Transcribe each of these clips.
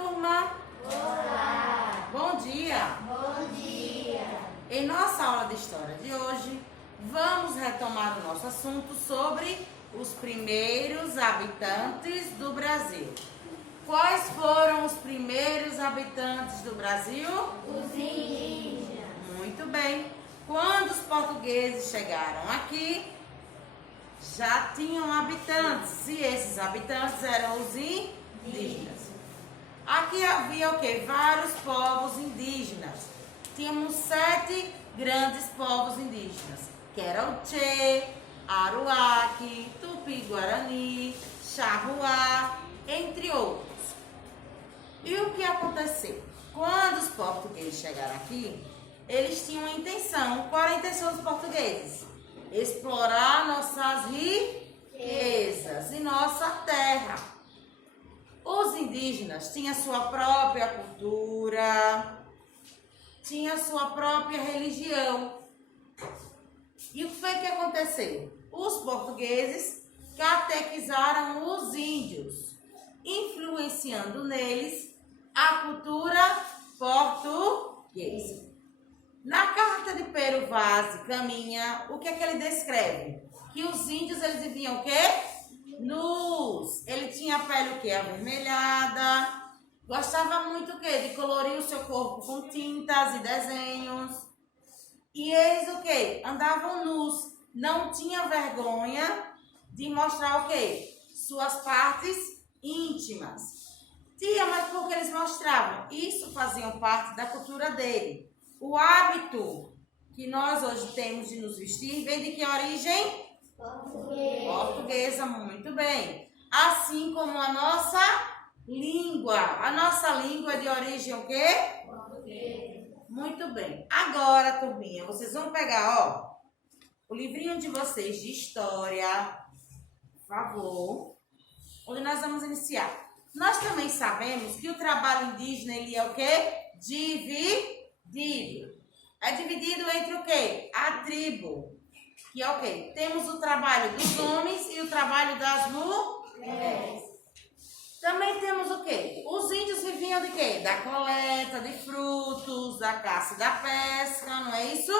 turma! Olá! Bom dia! Bom dia! Em nossa aula de história de hoje, vamos retomar o nosso assunto sobre os primeiros habitantes do Brasil. Quais foram os primeiros habitantes do Brasil? Os indígenas. Muito bem. Quando os portugueses chegaram aqui, já tinham habitantes, e esses habitantes eram os indígenas. Aqui havia o quê? Vários povos indígenas. Tínhamos 7 grandes povos indígenas, que eram o Tchê, Aruaque, Tupi-Guarani, Charruá, entre outros. E o que aconteceu? Quando os portugueses chegaram aqui, eles tinham uma intenção. Qual era a intenção dos portugueses? Explorar nossas riquezas e nossa terra. Os indígenas tinham sua própria cultura, tinham sua própria religião. E o que foi que aconteceu? Os portugueses catequizaram os índios, influenciando neles a cultura portuguesa. Na carta de Pero Vaz de Caminha, o que é que ele descreve? Que os índios, eles viviam o quê? Nus. Ele tinha a pele o quê? Avermelhada. Gostava muito o quê? De colorir o seu corpo com tintas e desenhos. E eles o quê? Andavam nus. Não tinha vergonha de mostrar o quê? Suas partes íntimas. Tia, mas por que eles mostravam? Isso faziam parte da cultura dele. O hábito que nós hoje temos de nos vestir vem de que origem? Portuguesa, muito bem. Assim como a nossa língua. A nossa língua é de origem o quê? Portuguesa. Muito bem. Agora, turminha, vocês vão pegar, ó, o livrinho de vocês de história, por favor, onde nós vamos iniciar. Nós também sabemos que o trabalho indígena, ele é o quê? Dividido. É dividido entre o quê? A tribo. Que é o quê? Temos o trabalho dos homens e o trabalho das mulheres. Também temos o quê? Os índios viviam de quê? Da coleta de frutos, da caça e da pesca, não é isso?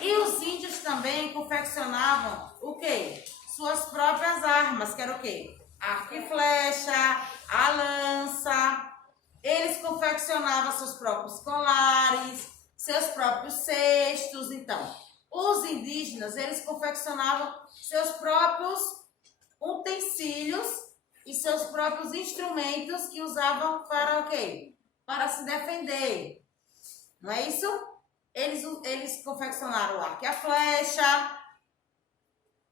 E os índios também confeccionavam o quê? Suas próprias armas, que era o quê? Arco e flecha, a lança. Eles confeccionavam seus próprios colares, seus próprios cestos. Então, os indígenas, eles confeccionavam seus próprios utensílios e seus próprios instrumentos que usavam para o quê? Para se defender. Não é isso? Eles confeccionaram o arco e a flecha,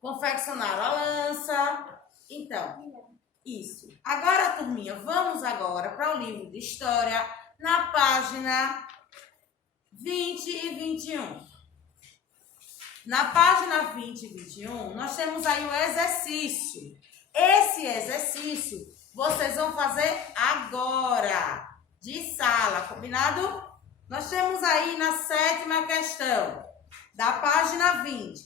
confeccionaram a lança. Então, isso. Agora, turminha, vamos agora para o livro de história, na página 20 e 21. Na página 20 e 21, nós temos aí um exercício. Esse exercício vocês vão fazer agora, de sala, combinado? Nós temos aí na 7ª questão, da página 20.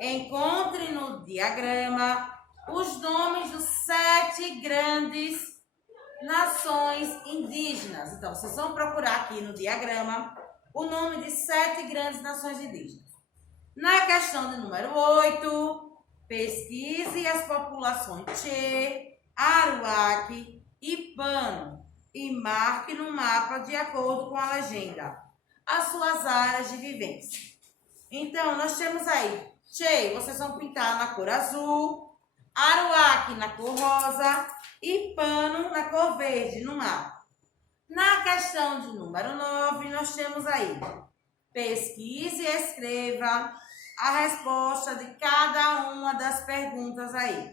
Encontre no diagrama os nomes dos 7 grandes nações indígenas. Então, vocês vão procurar aqui no diagrama o nome de 7 grandes nações indígenas. Na questão de número 8, pesquise as populações Tchê, Aruaque e Pano e marque no mapa de acordo com a legenda as suas áreas de vivência. Então, nós temos aí Tchê, vocês vão pintar na cor azul, Aruaque na cor rosa e Pano na cor verde no mapa. Na questão de número 9, nós temos aí pesquise e escreva a resposta de cada uma das perguntas aí.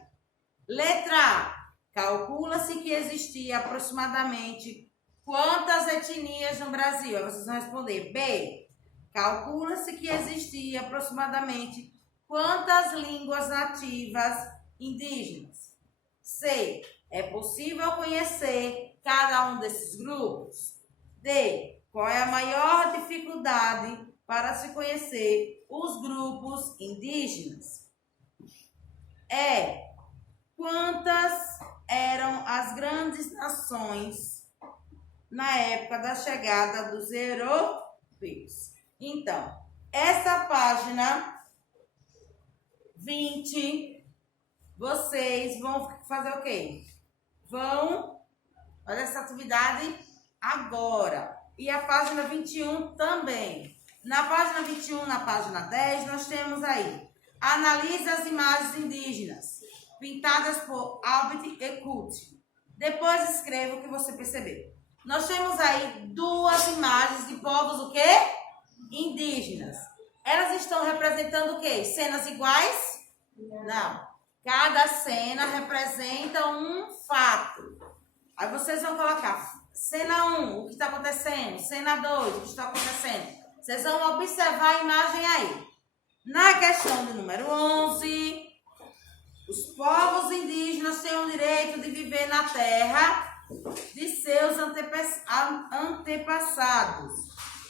Letra A. Calcula-se que existia aproximadamente quantas etnias no Brasil? Aí vocês vão responder. B. Calcula-se que existia aproximadamente quantas línguas nativas indígenas? C. É possível conhecer cada um desses grupos? D. Qual é a maior dificuldade para se conhecer os grupos indígenas? E. Quantas eram as grandes nações na época da chegada dos europeus. Então, essa página 20, vocês vão fazer o quê? Vão fazer essa atividade agora. E a página 21 também. Na página 21, na página 10, nós temos aí: analise as imagens indígenas pintadas por Albert e Cut. Depois escreva o que você percebeu. Nós temos aí duas imagens de povos o quê? Indígenas. Elas estão representando o quê? Cenas iguais? Não. Cada cena representa um fato. Aí vocês vão colocar cena 1, o que está acontecendo? Cena 2, o que está acontecendo? Vocês vão observar a imagem aí. Na questão do número 11, os povos indígenas têm o direito de viver na terra de seus antepassados.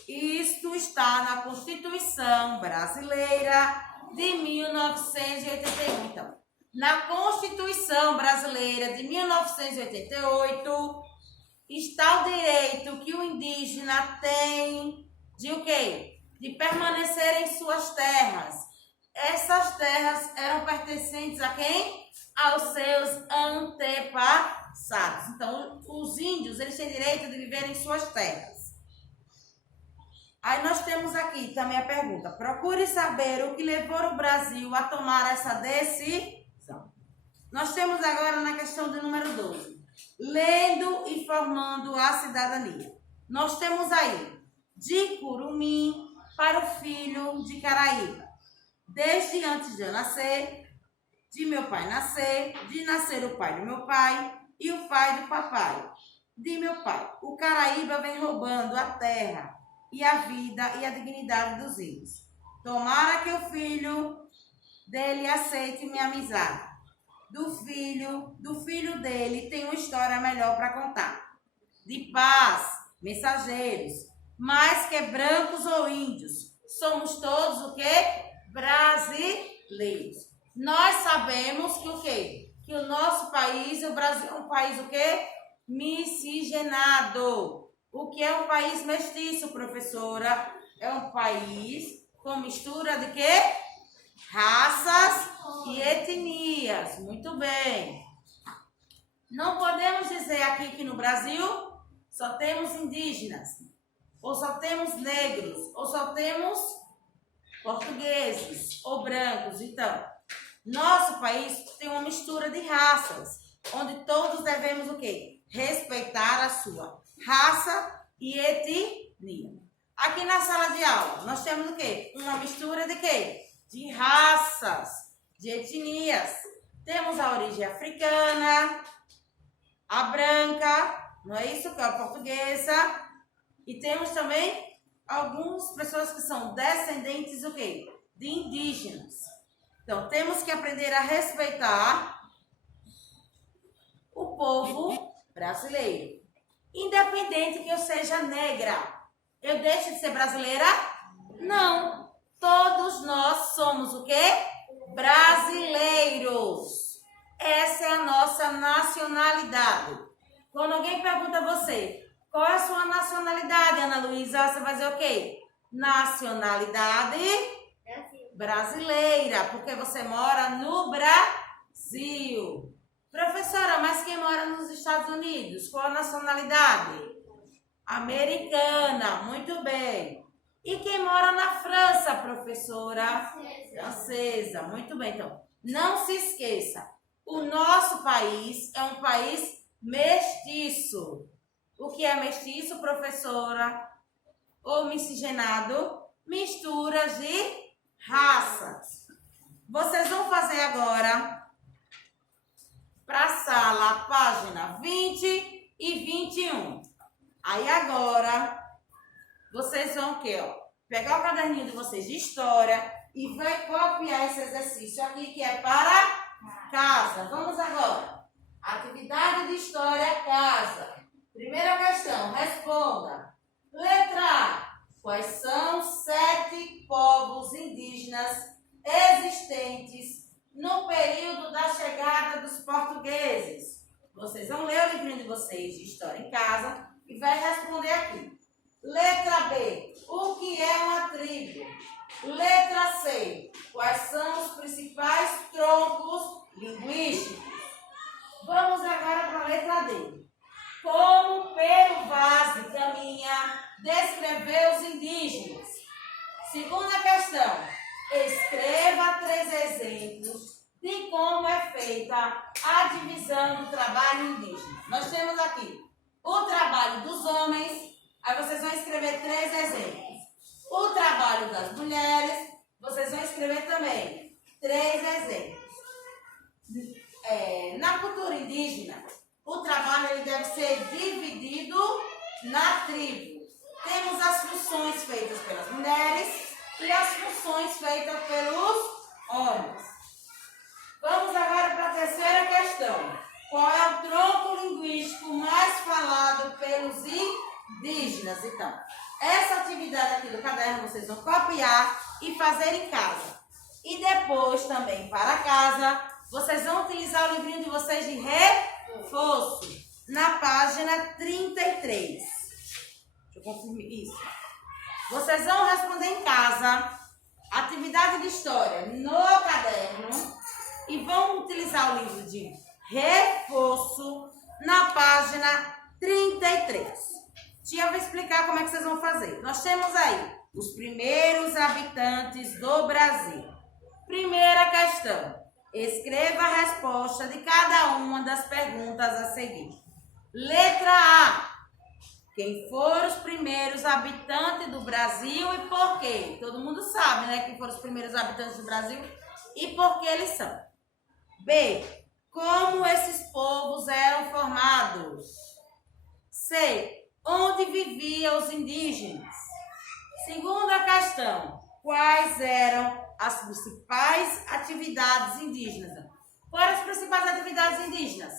Isto está na Constituição Brasileira de 1981. Então, na Constituição Brasileira de 1988, está o direito que o indígena tem de o quê? De permanecer em suas terras. Essas terras eram pertencentes a quem? Aos seus antepassados. Então, os índios, eles têm direito de viver em suas terras. Aí nós temos aqui também a pergunta: procure saber o que levou o Brasil a tomar essa decisão. Nós temos agora na questão do número 12, lendo e formando a cidadania. Nós temos aí: de Curumim para o filho de Caraíba. Desde antes de eu nascer, de meu pai nascer, de nascer o pai do meu pai e o pai do papai de meu pai. O Caraíba vem roubando a terra e a vida e a dignidade dos índios. Tomara que o filho dele aceite minha amizade. Do filho dele tem uma história melhor para contar. De paz, mensageiros, mais que brancos ou índios, somos todos o quê? Brasileiros. Nós sabemos que o quê? Que o nosso país, o Brasil, é um país o quê? Miscigenado. O que é um país mestiço, professora? É um país com mistura de quê? Raças e etnias. Muito bem. Não podemos dizer aqui que no Brasil só temos indígenas, ou só temos negros, ou só temos portugueses ou brancos. Então, nosso país tem uma mistura de raças, onde todos devemos o quê? Respeitar a sua raça e etnia. Aqui na sala de aula, nós temos o quê? Uma mistura de quê? De raças, de etnias. Temos a origem africana, a branca, não é isso? Que é a portuguesa. E temos também algumas pessoas que são descendentes do quê? De indígenas. Então, temos que aprender a respeitar o povo brasileiro. Independente que eu seja negra, eu deixo de ser brasileira? Não. Todos nós somos o quê? Brasileiros. Essa é a nossa nacionalidade. Quando alguém pergunta a você, qual é a sua nacionalidade, Ana Luísa? Você vai dizer o quê? Nacionalidade brasileira, porque você mora no Brasil. Professora, mas quem mora nos Estados Unidos? Qual a nacionalidade? Americana, muito bem. E quem mora na França, professora? Francesa, muito bem. Então, não se esqueça, o nosso país é um país mestiço. O que é mestiço, professora? Ou miscigenado? Misturas de raças. Vocês vão fazer agora para a sala, página 20 e 21. Aí agora, vocês vão o quê? Pegar o caderninho de vocês de história e vai copiar esse exercício aqui que é para casa. Vamos agora. Atividade de história casa. Primeira questão, responda. Letra A. Quais são 7 povos indígenas existentes no período da chegada dos portugueses? Vocês vão ler o livrinho de vocês de história em casa e vai Letra B. O que é uma tribo? Letra C. Quais são os principais troncos linguísticos? Vamos agora para a letra D. Como Pero Vaz de Caminha descreveu os indígenas? Segunda questão. Escreva 3 exemplos de como é feita a divisão do trabalho indígena. Nós temos aqui o trabalho dos homens, aí vocês vão escrever 3 exemplos. O trabalho das mulheres, vocês vão escrever também 3 exemplos. Na cultura indígena, o trabalho ele deve ser dividido na tribo. Temos as funções feitas pelas mulheres e as funções feitas pelos homens. Vamos agora para a terceira questão. Qual é o tronco linguístico mais falado pelos indígenas? Então, essa atividade aqui do caderno vocês vão copiar e fazer em casa. E depois também para casa, vocês vão utilizar o livrinho de vocês de reforço na página 33. Deixa eu confirmar isso. Vocês vão responder em casa atividade de história no caderno e vão utilizar o livro de reforço na página 33. Tia vai explicar como é que vocês vão fazer. Nós temos aí os primeiros habitantes do Brasil. Primeira questão. Escreva a resposta de cada uma das perguntas a seguir. Letra A. Quem foram os primeiros habitantes do Brasil e por quê? Todo mundo sabe, né? Quem foram os primeiros habitantes do Brasil e por que eles são. B. Como esses povos eram formados? C. Onde viviam os indígenas? Segunda questão. Quais eram as principais atividades indígenas? Quais as principais atividades indígenas?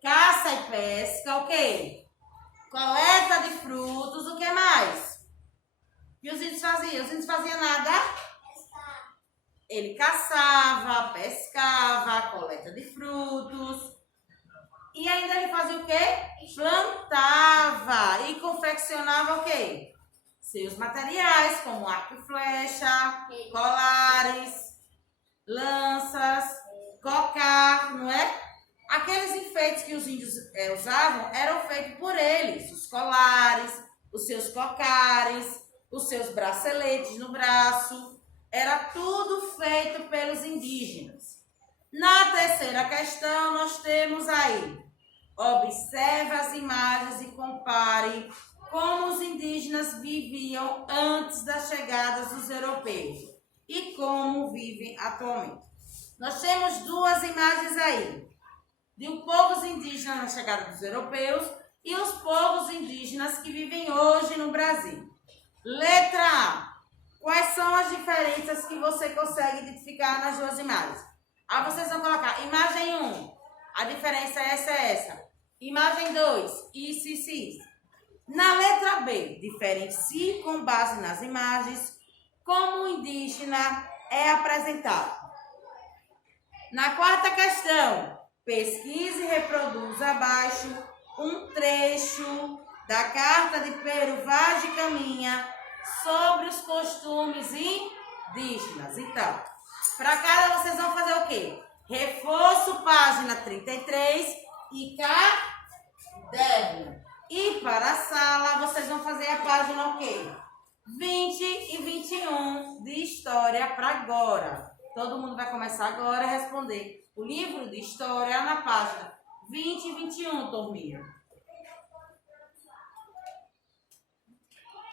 Caça e pesca, o quê? Coleta de frutos, o que mais? E os índios faziam? Os índios faziam nada? Ele caçava, pescava, coleta de frutos. E ainda ele fazia o quê? Plantava e confeccionava o quê? Seus materiais, como arco e flecha, colares, lanças, cocar, não é? Aqueles enfeites que os índios usavam eram feitos por eles. Os colares, os seus cocares, os seus braceletes no braço. Era tudo feito pelos indígenas. Na terceira questão, nós temos aí. Observe as imagens e compare como os indígenas viviam antes das chegadas dos europeus e como vivem atualmente. Nós temos 2 imagens aí, de um povo indígena na chegada dos europeus e os povos indígenas que vivem hoje no Brasil. Letra A. Quais são as diferenças que você consegue identificar nas 2 imagens? Aí vocês vão colocar imagem 1, a diferença é essa. Imagem 2, isso. Na letra B, diferencie com base nas imagens como o indígena é apresentado. Na quarta questão, pesquise e reproduza abaixo um trecho da carta de Pero Vaz de Caminha sobre os costumes indígenas. Então, para cada vocês vão fazer o quê? Reforço, página 33 e caderno. E para a sala, vocês vão fazer a página o quê? 20 e 21 de história para agora. Todo mundo vai começar agora a responder o livro de história na página 20 e 21, turminha.